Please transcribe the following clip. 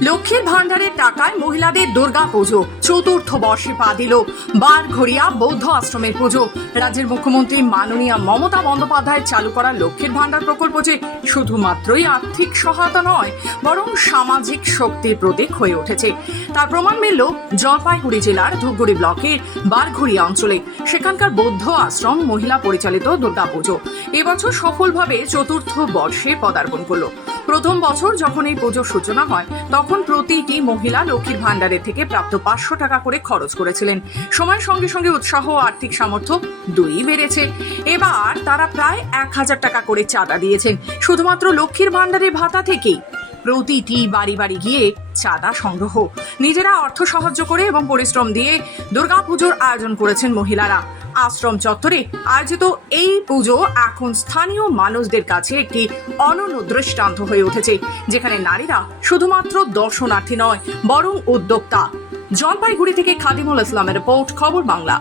লক্ষ্মীর ভাণ্ডারের টাকায় মহিলাদের দুর্গা পুজো, চতুর্থ বর্ষে পা দিল। বারঘড়িয়া বৌদ্ধ আশ্রমের পুজো। রাজ্যের মুখ্যমন্ত্রী মাননীয় মমতা বন্দ্যোপাধ্যায় চালু করা লক্ষ্মীর ভাণ্ডার প্রকল্প যে শুধুমাত্রই আর্থিক সহায়তা নয়, বরং সামাজিক শক্তির প্রতীক হয়ে উঠেছে। তার প্রমাণ মিলল জলপাইগুড়ি জেলার ধূপগুড়ি ব্লকের বারঘড়িয়া অঞ্চলে। সেখানকার বৌদ্ধ আশ্রম মহিলা পরিচালিত দুর্গাপুজো এবছর সফলভাবে চতুর্থ বর্ষে পদার্পণ করল। প্রথম বছর যখন এই পুজোর সূচনা হয়, তখন প্রতিটি মহিলা লক্ষ্মীর ভাণ্ডারের থেকে প্রাপ্ত পাঁচশো টাকা করে খরচ করেছিলেন। সময়ের সঙ্গে সঙ্গে উৎসাহ আর্থিক সামর্থ্য দুই বেড়েছে। এবার তারা প্রায় এক হাজার টাকা করে চাঁদা দিয়েছেন। শুধুমাত্র লক্ষ্মীর ভাণ্ডারের ভাতা থেকেই। প্রতিটি বাড়ি বাড়ি গিয়ে চাঁদা সংগ্রহ, নিজেরা অর্থ সাহায্য করে এবং পরিশ্রম দিয়ে দুর্গাপুজোর আয়োজন করেছেন মহিলারা। আশ্রম চত্বরে আয়োজিত এই পুজো এখন স্থানীয় মানুষদের কাছে একটি অনন্য দৃষ্টান্ত হয়ে উঠেছে, যেখানে নারীরা শুধুমাত্র দর্শনার্থী নয়, বরং উদ্যোক্তা। জলপাইগুড়ি থেকে খাদিমুল ইসলামের রিপোর্ট, খবর বাংলা।